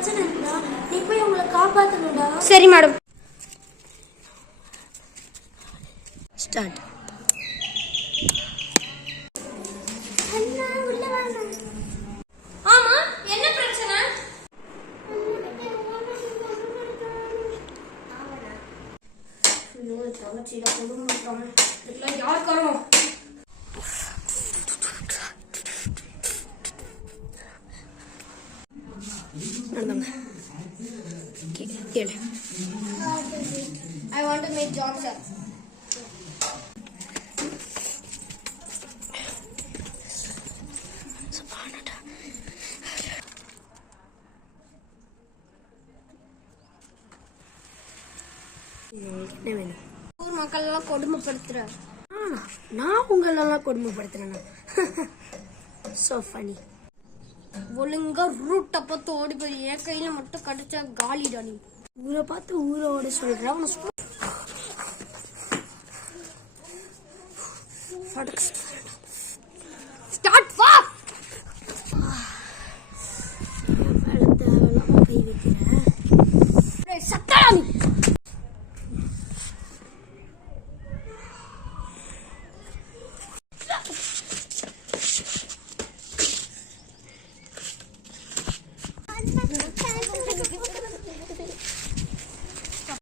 பிரச்சனை இருக்குடா, நீ போய் உங்களை காப்பாத்தணும்டா. சரி மேடம். ஸ்டார்ட். ஆமா, என்ன பிரச்சனை? தங்கச்சியில கொடுமை இதெல்லாம் யார் காரணம்? I want to make jobs, sir. ஊர் மக்கள் எல்லாம் கொடுமைப்படுத்துறேன். நான் உங்களெல்லாம் கொடுமைப்படுத்துறேன். So funny. ஒழுங்கா ரூட்டை பார்த்து ஓடி போய் என் கையில மட்டும் கடிச்சா காலிடா நீ. ஊரை பார்த்து ஊரோட சொல்றேன்.